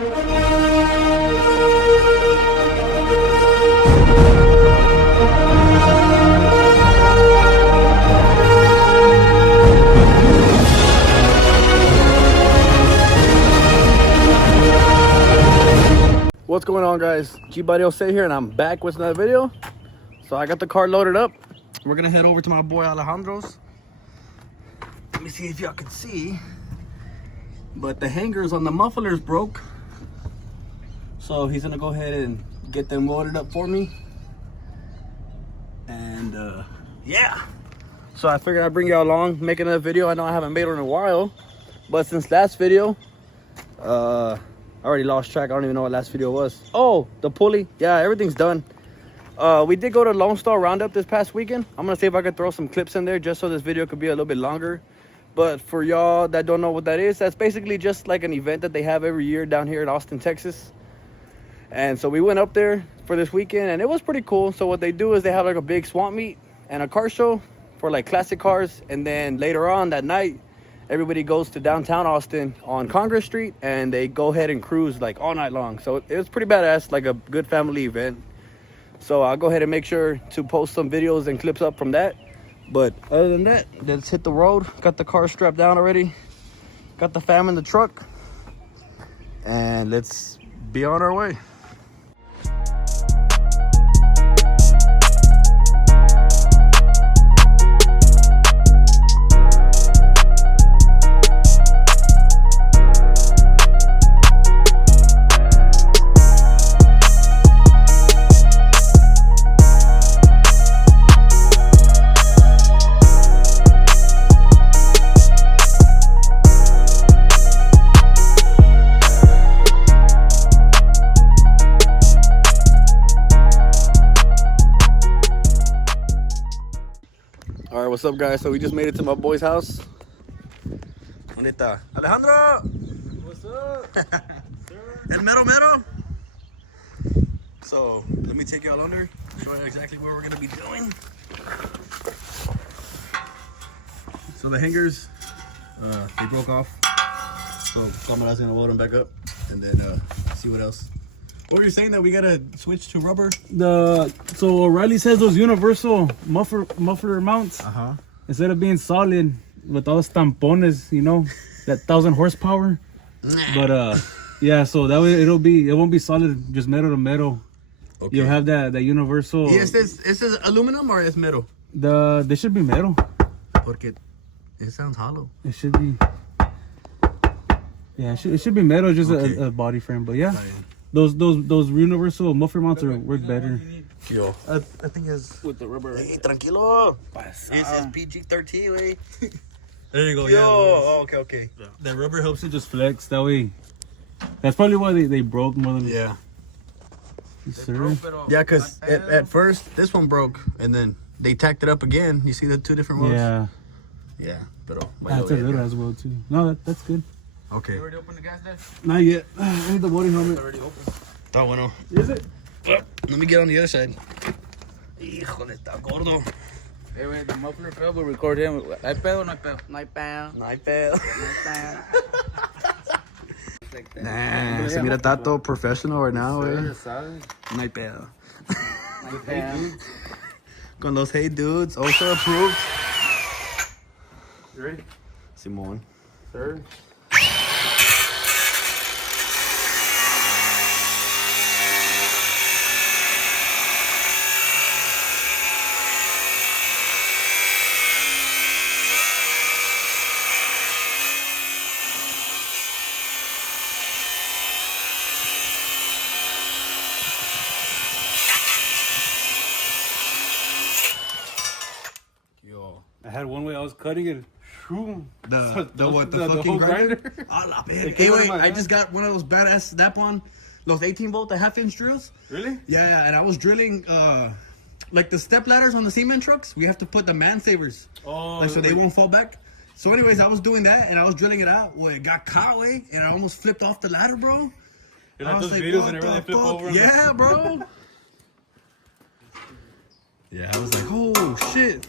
What's going on, guys? G-Buddy Say here, and I'm back with another video. So I got the car loaded up. We're gonna head over to my boy Alejandro's. Let me see if y'all can see, but the hangers on the mufflers broke, so he's gonna go ahead and get them loaded up for me. And yeah, so I figured I'd bring y'all along, make another video. I know I haven't made one in a while, but since last video, I already lost track. I don't even know what last video was. Oh, the pulley. Yeah, everything's done. We did go to Lone Star Roundup this past weekend. I'm gonna see if I could throw some clips in there just so this video could be a little bit longer. But for y'all that don't know what that is, that's basically just like an event that they have every year down here in Austin, Texas. And so we went up there for this weekend, and it was pretty cool. So what they do is they have like a big swamp meet and a car show for like classic cars. And then later on that night, everybody goes to downtown Austin on Congress Street, and they go ahead and cruise like all night long. So it was pretty badass, like a good family event. So I'll go ahead and make sure to post some videos and clips up from that. But other than that, let's hit the road. Got the car strapped down already. Got the fam in the truck. And let's be on our way. All right, what's up, guys? So we just made it to my boy's house. ¿Dónde está? Alejandro! What's up? El mero mero. So let me take y'all under, show you exactly what we're gonna be doing. So the hangers, they broke off. So Kamara's gonna load them back up, and then see what else. What were you saying, that we gotta switch to rubber? So O'Reilly says those universal muffler mounts, instead of being solid with all those tampones, you know, that 1,000 horsepower. But yeah, so that way it won't be solid, just metal to metal. Okay. You'll have that universal. Is this aluminum or is metal? They should be metal. Porque it sounds hollow. It should be. Yeah, it should be metal, just okay. a body frame. But yeah. Those universal muffler mounts work better. Yo, I think it's with the rubber. Hey, tranquilo. This is PG-13, way. There you go. Yo, yeah. Oh, okay. Yeah. The rubber helps it just flex. That way. That's probably why they broke more than. Yeah. Sir. Yeah, because at first this one broke, and then they tacked it up again. You see the two different ones? Yeah. Yeah, but that's a little as well too. No, that's good. Okay. You already opened the gas there? Not yet. I need the body helmet. It's already open. Está bueno. Is it? Let me get on the other side. Híjole, está gordo. Hey, wait, the muffler fell, but record him. ¿Hay pedo o no hay pedo? No hay pedo. No hay pedo. No hay pedo. Nah, se mira, está todo professional right now, güey. ¿Sabes? No hay pedo. No hay pedo. Con los hey dudes, also approved. You ready? Simón. Sir? I had one way I was cutting it. The fucking grinder? Anyway, I just got one of those badass snap-on, those 18-volt, the half-inch drills. Really? Yeah, and I was drilling, like the step ladders on the cement trucks. We have to put the man savers, like so they won't fall back. So anyways, I was doing that, and I was drilling it out. Well, it got caught, way, and I almost flipped off the ladder, bro. You like those videos and everything flip over? Yeah, bro. Yeah, I was like, oh, shit.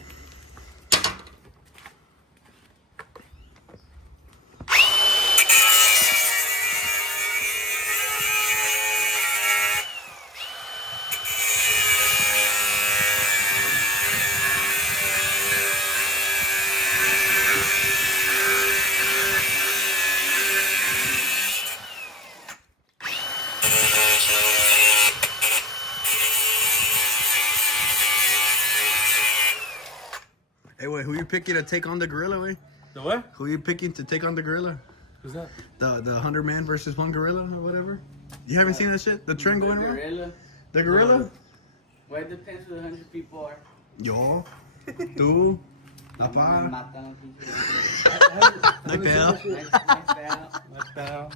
picking to take on the gorilla, way? The what? Who are you picking to take on the gorilla? Who's that? The 100 man versus one gorilla or whatever? You haven't seen that shit? The trend going around? Gorilla. The gorilla? Well, it depends who the 100 people are. Yo. Tú. La Me pa. matan, pinche. No hay pedo. Nice down.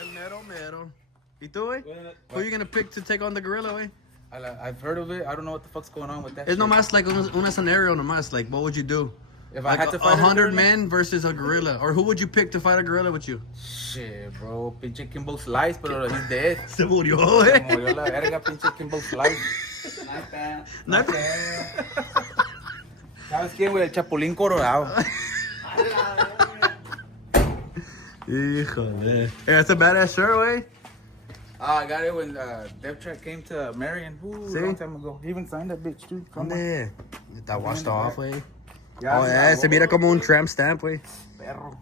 El mero mero. ¿Y tú, güey? Who are you gonna pick to take on the gorilla, güey? I've heard of it. I don't know what the fuck's going on with that. It's shit. nomás like una scenario nomás. Like, what would you do? If Like I had to fight 100 gorilla? men versus a gorilla. Or who would you pick to fight a gorilla with you? Shit, bro. Pinche Kimbo Slice, pero he's dead. Se murió, Se güey. murió la verga, pinche Kimbo Slice. No hay ¿Sabes quién, güey? El Chapulín Colorado. Híjole. Hey, that's a badass shirt, güey. I got it when Dev Track came to Marion. Ooh, See? a long time ago. He even signed that bitch, too. Come on. ¿Dónde? Está washed off, güey. Ya, Oh, yeah, se mira como un tramp stamp, güey. Perro.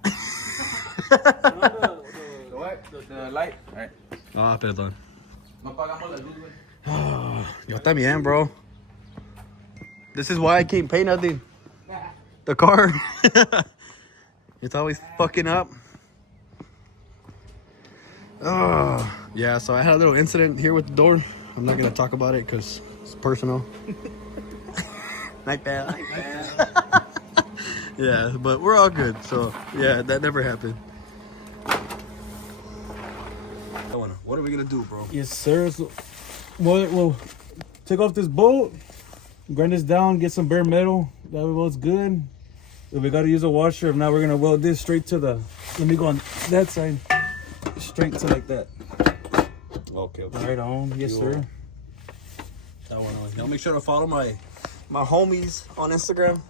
The light. All right. Ah, perdón. No pagamos la luz, güey. Yo también, bro. This is why I can't pay nothing. The car. It's always fucking up. Yeah, so I had a little incident here with the door. I'm not gonna talk about it because it's personal. Like that. Yeah, but we're all good. So yeah, that never happened. What are we gonna do, bro? Yes, sir. So, we'll take off this bolt, grind this down, get some bare metal. That way welds good. If we gotta use a washer, if not, we're gonna weld this straight to the. Let me go on that side, straight to like that. Okay. Right on. Yes, sir. That one. Y'all make sure to follow my homies on Instagram.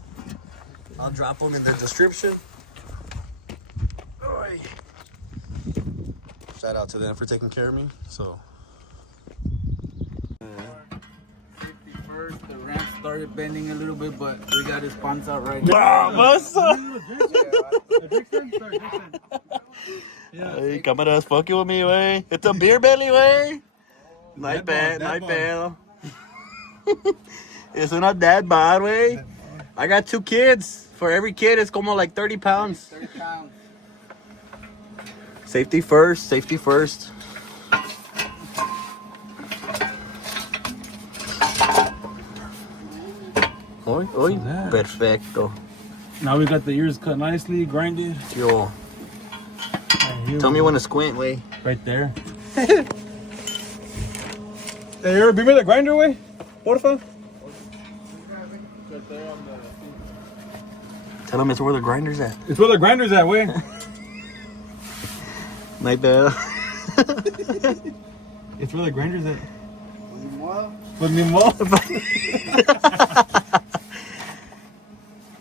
I'll drop them in the description. Oi. Shout out to them for taking care of me. So. First, the ramp started bending a little bit, but we got his pants out right now. Wow, what's up? Hey, cámaras fucking with me, way. It's a beer belly, way. Night bad, night bad. It's not that bad, way. I got 2 kids. For every kid, it's como like 30 pounds. 30 pounds. Safety first, safety first. Oi, oi, perfecto. Now we got the ears cut nicely, grinded. Yo, tell me when to squint, way. Right there. Hey, you bring me the grinder way? Porfa. Tell them it's where the grinder's at. It's where the grinder's at, way. Night bell. It's where the grinder's at. With me more.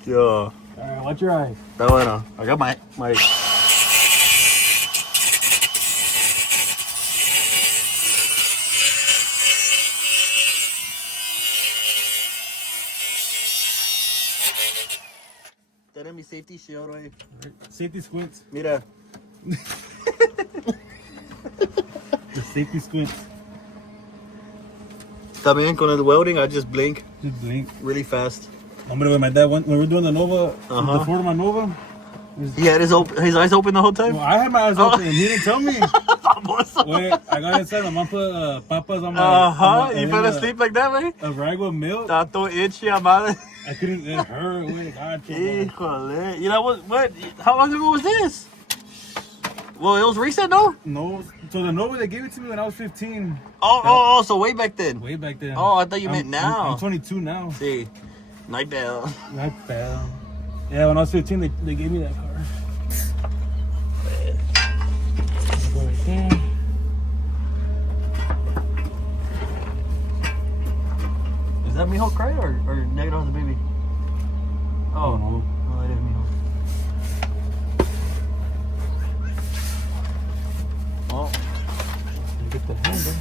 Yo, Alright, watch your eyes. está bueno. I got my. Tenés mi safety shield, güey. Safety squints. Mira. The safety squints. También con el welding, I just blink Just blink. really fast. Hombre, when my dad went, when we were doing the Nova, Uh-huh. the Ford of my Nova. He had his eyes open the whole time? Well, I had my eyes open and he didn't tell me. Famoso. Wait, I got inside. My mom put papas on my. You fell asleep like that, güey? A rag with milk. Está todo itchy, a madre. I couldn't. It hurt. Wait, God. Híjole. You know what? How long ago was this? Well, it was recent, no? No. So the Nova, they gave it to me when I was 15. Oh, so way back then. Way back then. Oh, I thought you meant now. I'm 22 now. See, night bell. Not bad. Yeah, when I was 15, they gave me that car. Go right there. Is that Mijo crying or Negro the baby? Oh, no. Oh, it is Mijo. Oh. Get the handle.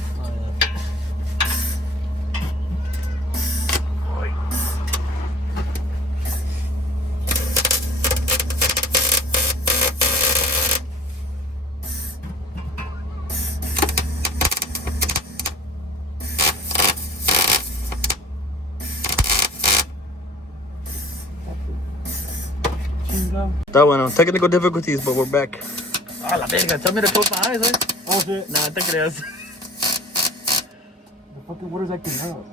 That one, technical difficulties, but we're back. Ah, la verga, tell me to close my eyes, eh? Oh shit. Nah, te creas. The fucking water's acting up.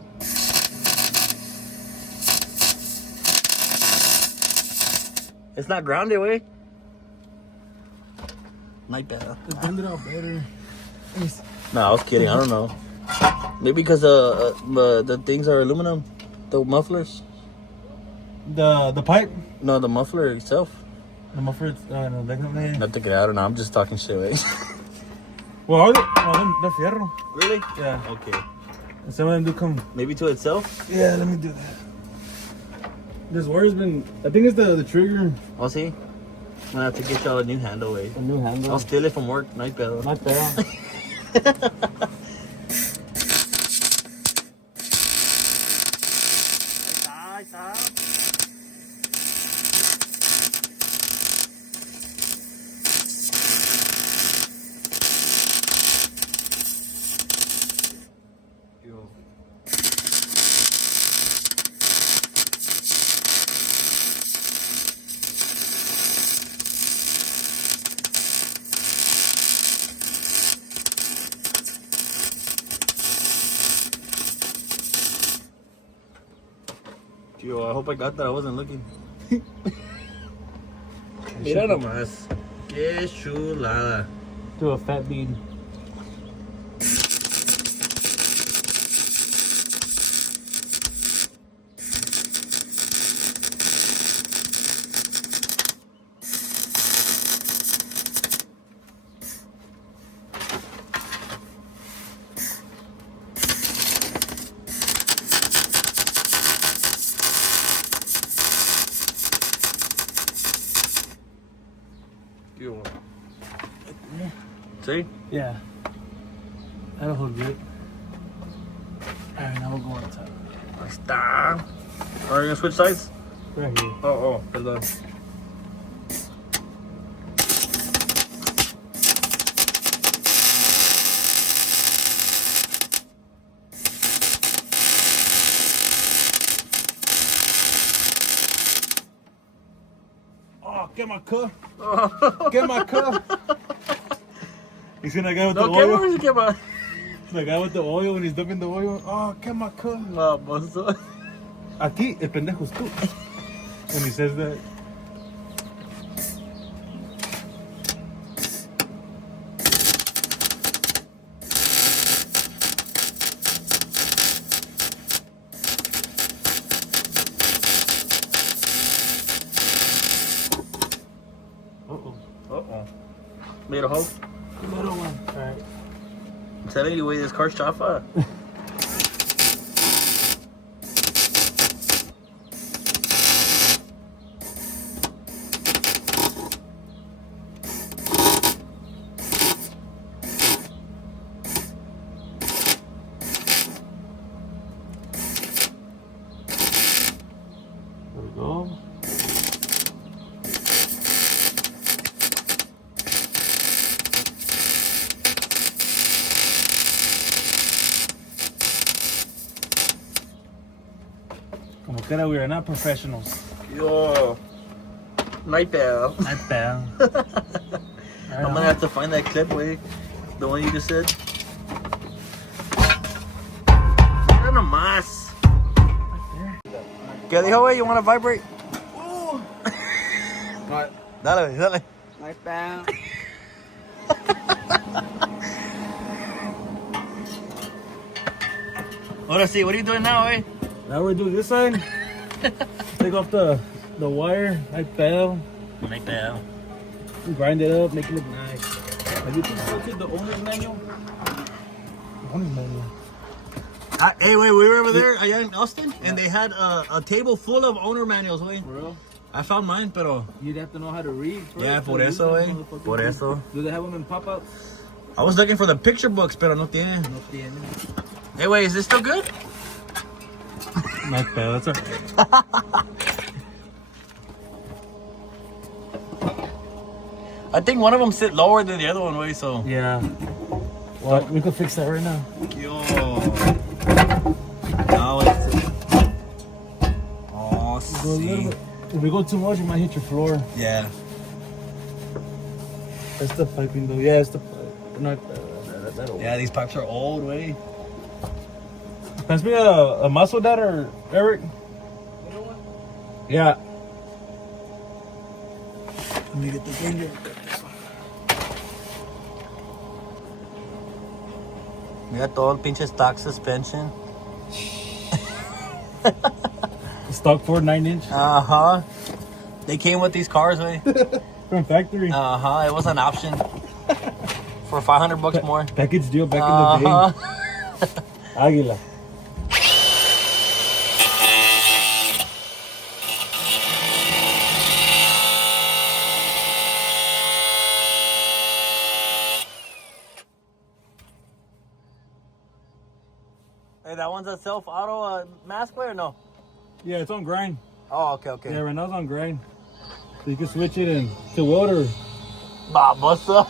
It's not grounded, way. Like that. It's blended out better. Nah, I was kidding. I don't know. Maybe because the things are aluminum. The mufflers. The pipe? No, the muffler itself. The muffler, no, definitely. Not to get, I don't know. I'm just talking shit, way. Well, are they? No, they're fierro. Really? Yeah. Okay. And some of them do come. Maybe to itself? Yeah, let me do that. This water's been. I think it's the trigger. I'll see. I'm gonna have to get y'all a new handle, way. A new handle. I'll steal it from work. Night bell. Not bad. Yo, I hope I got that. I wasn't looking. Mira nomás. Qué chulada. Do a fat bead. Yo. See? Yeah. That'll hold good. Alright, now we'll go on top. Ahí está. Are you gonna switch sides? Right here. Oh, perdón. Oh, get my cup. Get my cup. He's gonna go with No, the ¿qué oil. más? ¿Qué más? The guy with the oil when he's dumping the oil. Oh, get my cup. Vamos. Aquí, el pendejo es tú. When he says that. Uh-oh. Made a hole? The little one. Alright. I'm telling you, way this car's chafa. There we go. Como que we are not professionals. Yo. Night bell. Not bad. I'm gonna have to find that clip, way. The one you just said. Mira nomás. ¿Qué dijo, güey? You wanna vibrate? What? Dale, dale. Nice bell. Ahora sí, what are you doing now, eh? Now we're doing this side. Take off the wire, like bell. Night bell. Grind it up, make it look nice. Have you looked at the owner's manual? The owner's manual. Hey, wait, we were over there allá in Austin, and they had a table full of owner manuals, güey. For real? I found mine, pero... You'd have to know how to read first. Yeah, por eso, güey. Por eso. Do they have them in pop-outs? I was looking for the picture books, pero no tiene. No tienen. Hey, wait, is this still good? Not bad, that's alright. I think one of them sit lower than the other one, way, so... Yeah. Well, we could fix that right now. Yo. Now it's... Oh, Go a little sí. bit. If we go too much, you might hit your floor. Yeah. That's the piping though. Yeah, it's the pipe. Not that'll Yeah, these pipes are old, way. Pass me a muscle dad or Eric. Yeah. Let me get the finger. Mira todo el pinche stock suspension. Stock Ford 9-inch. Uh-huh. They came with these cars, way. From factory. Uh-huh. It was an option. For $500 more. Package deal back in the day. Águila. Hey, that one's a self-auto mask way or no? Yeah, it's on grind. Oh, okay. Yeah, right now it's on grind. So you can switch it in to welder. Bob, what's up?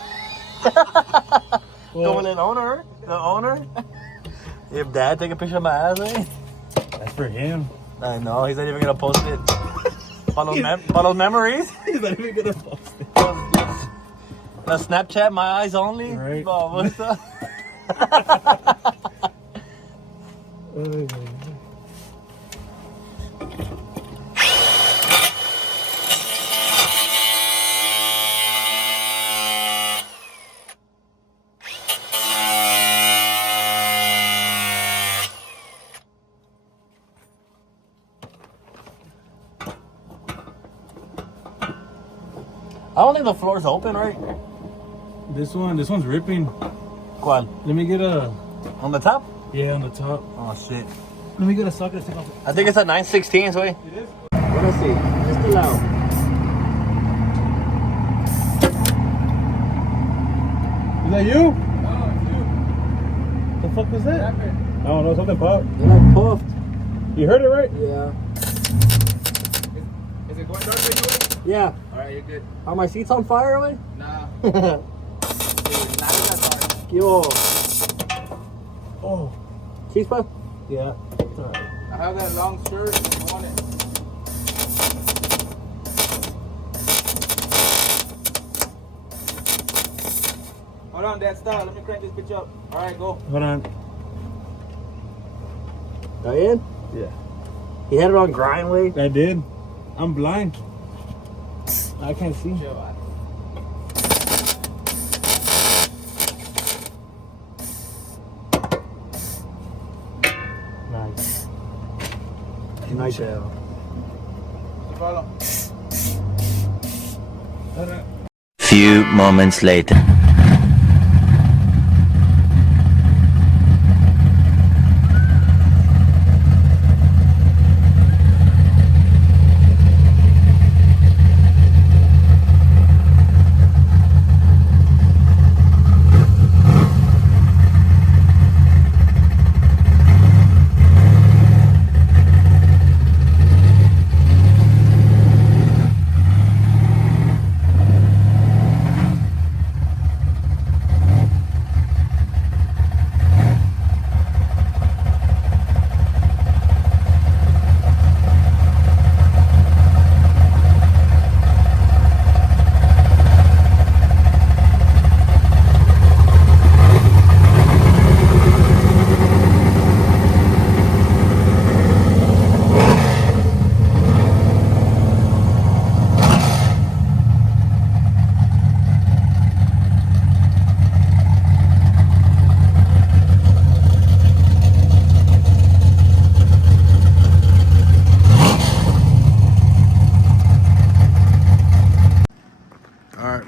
Well, Going in owner? The owner? If dad take a picture of my ass, eh? that's for him. I know, he's not even gonna post it. For those memories? He's not even gonna post it. The Snapchat, my eyes only? Right. Bob, what's up? I don't think the floor's open, right? This one's ripping. ¿Cuál? Let me get a On the top? yeah on the top. Oh, shit. Let me get a socket to take off. I think it's a 916, way. It is. Let's see. Just allow. Is that you? The fuck was that? I don't know, something popped. It like puffed. You heard it right? Yeah. Is it going dark for you? Yeah. Alright, you're good. Are my seats on fire, away? Nah. Dude, not that dark. Yo. Oh. Chispa? Yeah. I have that long shirt if you want it. Hold on, Dad, stop. Let me crank this bitch up. Alright, go. Hold on. Are you in? Yeah. He had it on grind, way. I did. I'm blind. I can't see. Chill out. Nice. Nice. Follow. Few moments later.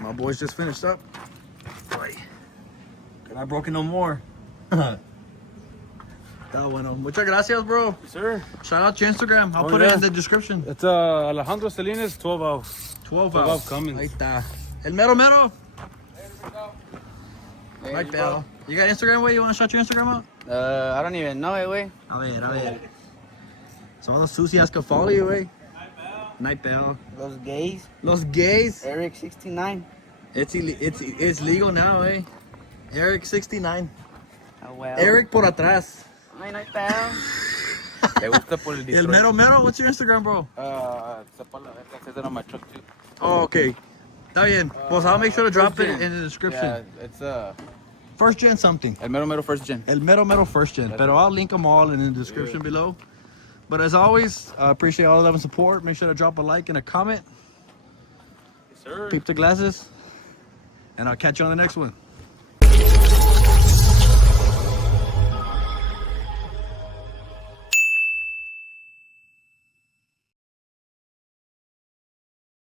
My boys just finished up. Boy, que not broken no more. Está bueno. Muchas gracias, bro. Sir. Shout out to your Instagram. I'll put it in the description. It's Alejandro Salinas 12 valve. 12 valve valve. Cummins. Ahí está. El mero mero. Right, pal. You got Instagram, way? You want to shout your Instagram out? I don't even know it, way. A ver. So all the sucias can follow you, way. Night pal. Los gays. Los gays. Eric 69. It's legal now, eh? Eric 69. Oh, well. Eric por atrás. Ay, night pal. Le gusta por el El Detroit. mero mero, what's your Instagram, bro? Sepa la verga, it says it on my truck too. Oh, okay. Está bien. Pues I'll make sure to drop it in the description. Yeah, it's First gen something. El mero mero first gen. El mero mero first gen. Pero I'll link them all in the description below. But as always, I appreciate all the love and support. Make sure to drop a like and a comment. Yes, sir. Peep the glasses. And I'll catch you on the next one.